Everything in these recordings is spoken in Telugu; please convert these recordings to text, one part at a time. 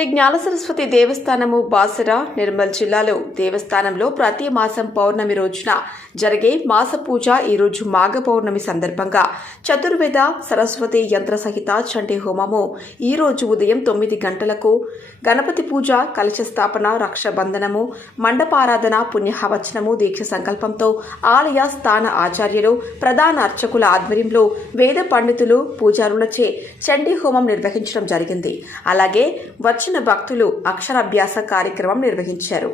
శ్రీ జ్ఞానసరస్వతి దేవస్థానము బాసర నిర్మల్ జిల్లాలో దేవస్థానంలో ప్రతి మాసం పౌర్ణమి రోజున జరిగే మాస పూజ ఈరోజు మాఘ పౌర్ణమి సందర్భంగా చతుర్వేద సరస్వతి యంత్ర సహిత చండీ హోమము ఈరోజు ఉదయం 9 గంటలకు గణపతి పూజ కలశ స్థాపన రక్షబంధనము మండపారాధన పుణ్యహవచనము దీక్ష సంకల్పంతో ఆలయ స్థాన ఆచార్యులు ప్రధాన అర్చకుల ఆధ్వర్యంలో వేద పండితులు పూజారులచే చండీ హోమం నిర్వహించడం జరిగింది. అలాగే వచ్చిన భక్తులు అక్షరాభ్యాస కార్యక్రమం నిర్వహించారు.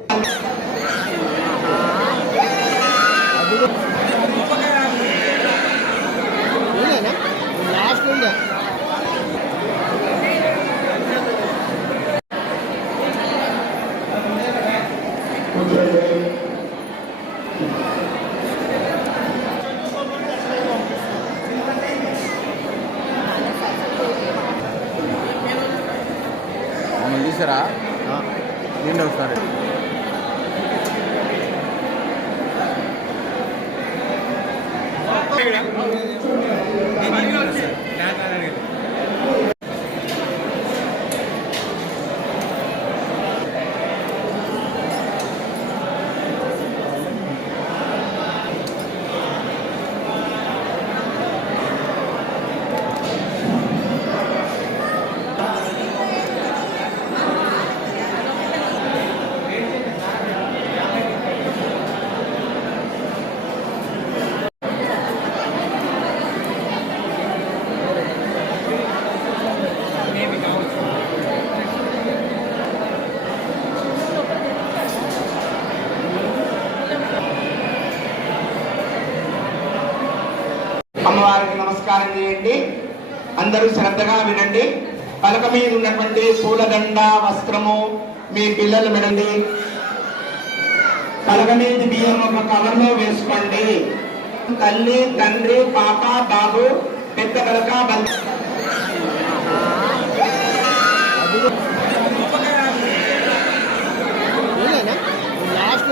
చూసారా నిండి ఒకసారి అమ్మవారికి నమస్కారం చేయండి. అందరూ శ్రద్ధగా వినండి. పలక మీద ఉన్నటువంటి పూలదండ వస్త్రము మీ పిల్లలు వినండి. పలక మీద బియ్యం ఒక కవర్ లో వేసుకోండి. తల్లి తండ్రి పాప బాబు పెద్ద పలక లాస్ట్